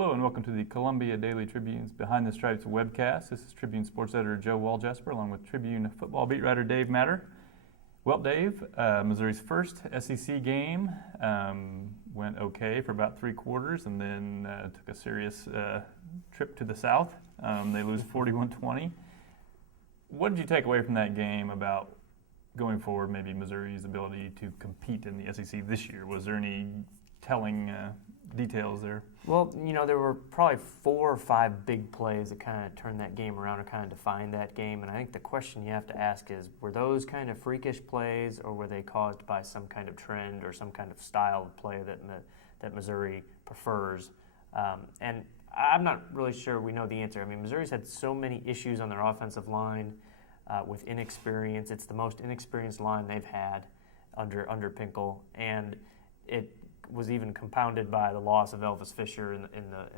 Hello and welcome to the Columbia Daily Tribune's Behind the Stripes webcast. This is Tribune sports editor Joe Walljasper along with Tribune football beat writer Dave Matter. Well, Dave, Missouri's first SEC game went okay for about 3 quarters and then took a serious trip to the south. They lose 41-20. What did you take away from that game about going forward, maybe Missouri's ability to compete in the SEC this year? Was there any telling details there? Well, there were probably 4 or 5 big plays that kind of turned that game around or kind of defined that game. And I think the question you have to ask is, were those kind of freakish plays or were they caused by some kind of trend or some kind of style of play that Missouri prefers? And I'm not really sure we know the answer. I mean, Missouri's had so many issues on their offensive line with inexperience. It's the most inexperienced line they've had under Pinkel, and it was even compounded by the loss of Elvis Fisher in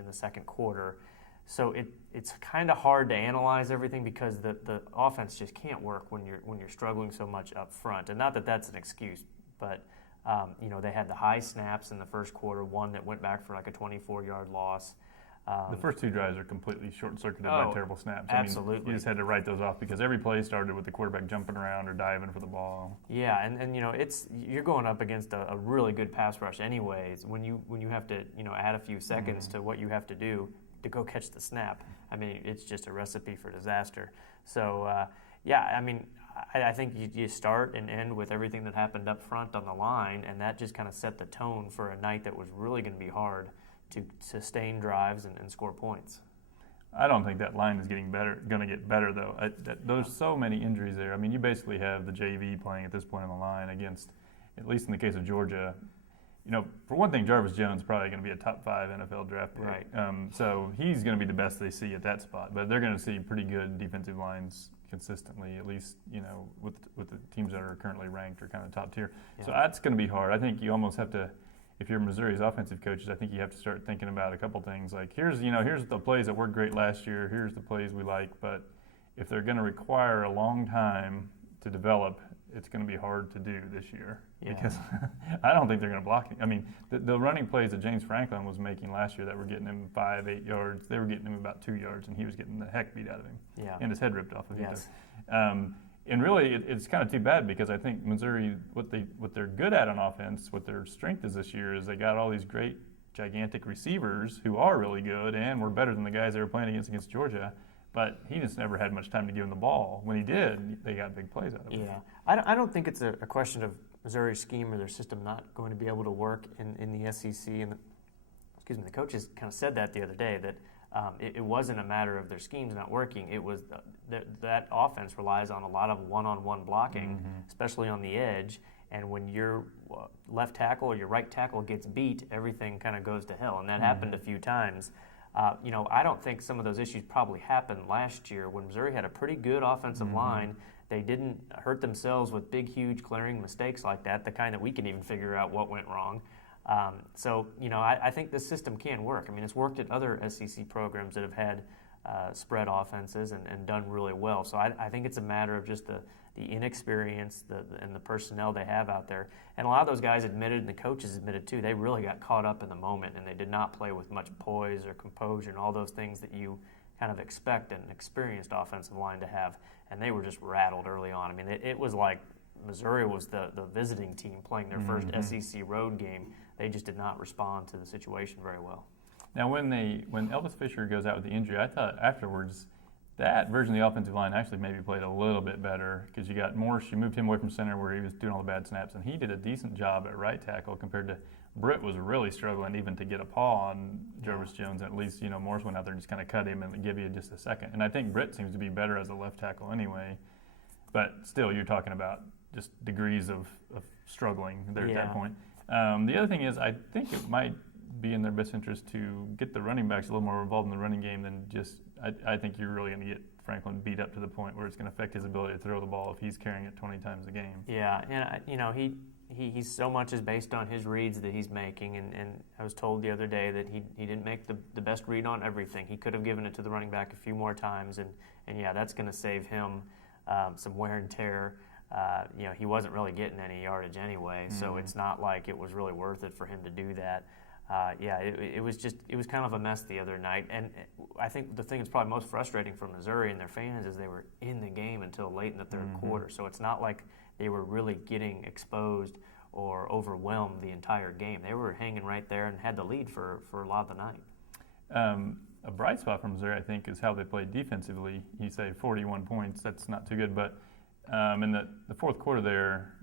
the second quarter. So it's kind of hard to analyze everything because the offense just can't work when you're struggling so much up front. And not that that's an excuse, but they had the high snaps in the first quarter, one that went back for like a 24-yard loss. The first 2 drives are completely short-circuited by terrible snaps. Absolutely. I mean, you just had to write those off because every play started with the quarterback jumping around or diving for the ball. Yeah, and you're going up against a really good pass rush anyways. When you have to add a few seconds to what you have to do to go catch the snap, I mean, it's just a recipe for disaster. So I think you start and end with everything that happened up front on the line, and that just kind of set the tone for a night that was really going to be hard to sustain drives and score points. I don't think that line is going to get better, though. There's so many injuries there. I mean, you basically have the JV playing at this point on the line against, at least in the case of Georgia. For one thing, Jarvis Jones is probably going to be a top 5 NFL draft pick. Right. So he's going to be the best they see at that spot. But they're going to see pretty good defensive lines consistently, at least, with the teams that are currently ranked or kind of top tier. Yeah. So that's going to be hard. I think you almost have to, if you're Missouri's offensive coaches, I think you have to start thinking about a couple things. Like, here's the plays that worked great last year. Here's the plays we like. But if they're going to require a long time to develop, it's going to be hard to do this year. Yeah. Because I don't think they're going to block it. I mean, the running plays that James Franklin was making last year that were getting him 5-8 yards, they were getting him about 2 yards, and he was getting the heck beat out of him. Yeah. And his head ripped off of him. Yes. And really, it's kind of too bad because I think Missouri, what they're good at on offense, what their strength is this year is they got all these great, gigantic receivers who are really good and were better than the guys they were playing against Georgia. But he just never had much time to give him the ball. When he did, they got big plays out of it. Yeah, I don't think it's a question of Missouri's scheme or their system not going to be able to work in the SEC. And the coaches kind of said that the other day that it wasn't a matter of their schemes not working. It was that offense relies on a lot of one-on-one blocking, especially on the edge. And when your left tackle or your right tackle gets beat, everything kind of goes to hell. And that happened a few times. I don't think some of those issues probably happened last year when Missouri had a pretty good offensive line. They didn't hurt themselves with big, huge, glaring mistakes like that, the kind that we can even figure out what went wrong. I think this system can work. I mean, it's worked at other SEC programs that have had spread offenses and done really well. So I think it's a matter of just the inexperience and the personnel they have out there. And a lot of those guys admitted, and the coaches admitted too, they really got caught up in the moment and they did not play with much poise or composure and all those things that you kind of expect an experienced offensive line to have. And they were just rattled early on. I mean, it was like Missouri was the visiting team playing their first SEC road game. They just did not respond to the situation very well. Now, when Elvis Fisher goes out with the injury, I thought afterwards that version of the offensive line actually maybe played a little bit better because you got Morse. You moved him away from center where he was doing all the bad snaps, and he did a decent job at right tackle compared to Britt was really struggling even to get a paw on Jarvis Jones. At least, Morse went out there and just kind of cut him and give you just a second. And I think Britt seems to be better as a left tackle anyway. But still, you're talking about just degrees of struggling there at that point. The other thing is I think it might be in their best interest to get the running backs a little more involved in the running game than just I think you're really going to get Franklin beat up to the point where it's going to affect his ability to throw the ball if he's carrying it 20 times a game. Yeah, and he's so much is based on his reads that he's making, and I was told the other day that he didn't make the best read on everything. He could have given it to the running back a few more times, and that's going to save him some wear and tear. He wasn't really getting any yardage anyway, so it's not like it was really worth it for him to do that. It was kind of a mess the other night. And I think the thing that's probably most frustrating for Missouri and their fans is they were in the game until late in the third quarter. So it's not like they were really getting exposed or overwhelmed the entire game. They were hanging right there and had the lead for a lot of the night. A bright spot for Missouri, I think, is how they played defensively. You say 41 points, that's not too good, but in the fourth quarter there,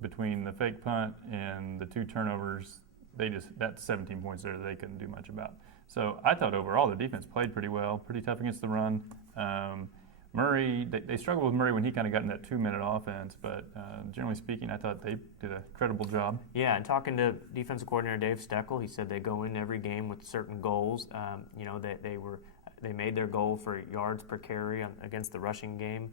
between the fake punt and the 2 turnovers, that's 17 points there that they couldn't do much about. So I thought overall the defense played pretty well, pretty tough against the run. Murray, they struggled with Murray when he kind of got in that 2-minute offense, but generally speaking, I thought they did a credible job. Yeah, and talking to defensive coordinator Dave Steckel, he said they go in every game with certain goals. They made their goal for yards per carry against the rushing game.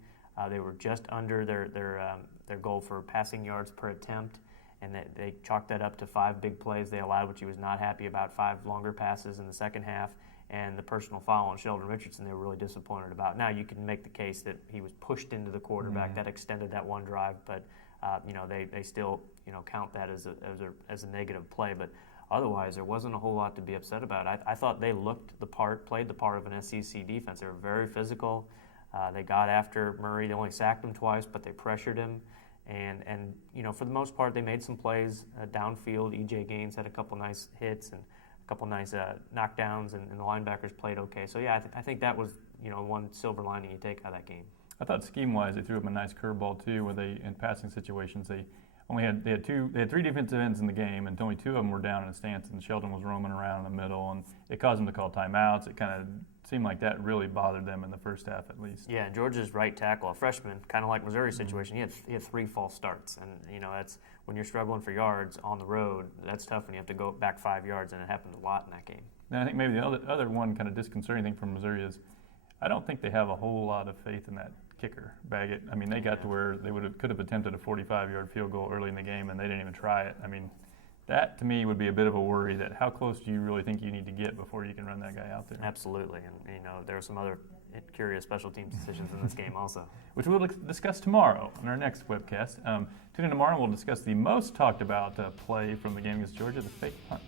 They were just under their goal for passing yards per attempt, and they chalked that up to 5 big plays they allowed, which he was not happy about, 5 longer passes in the second half. And the personal foul on Sheldon Richardson, they were really disappointed about. Now you can make the case that he was pushed into the quarterback. That extended that one drive, but they still count that as a negative play. But otherwise, there wasn't a whole lot to be upset about. I thought they looked the part, played the part of an SEC defense. They were very physical. They got after Murray. They only sacked him twice, but they pressured him. And for the most part, they made some plays downfield. E.J. Gaines had a couple nice hits and a couple nice knockdowns, and the linebackers played okay. So yeah, I think that was one silver lining you take out of that game. I thought scheme-wise they threw up a nice curveball too, where they in passing situations they had 3 defensive ends in the game, and only 2 of them were down in a stance, and Sheldon was roaming around in the middle, and it caused them to call timeouts. It kind of seemed like that really bothered them in the first half at least. Yeah, and Georgia's right tackle, a freshman, kind of like Missouri's situation, he had 3 false starts, and that's when you're struggling for yards on the road. That's tough when you have to go back 5 yards, and it happened a lot in that game. And I think maybe the other one kind of disconcerting thing from Missouri is I don't think they have a whole lot of faith in that kicker, Baggett. I mean, they got to where they could have attempted a 45-yard field goal early in the game, and they didn't even try it. I mean, that to me would be a bit of a worry. That how close do you really think you need to get before you can run that guy out there? Absolutely, and there were some other curious special teams decisions in this game also, which we'll discuss tomorrow on our next webcast. Tune in tomorrow, and we'll discuss the most talked about play from the game against Georgia, the fake punt.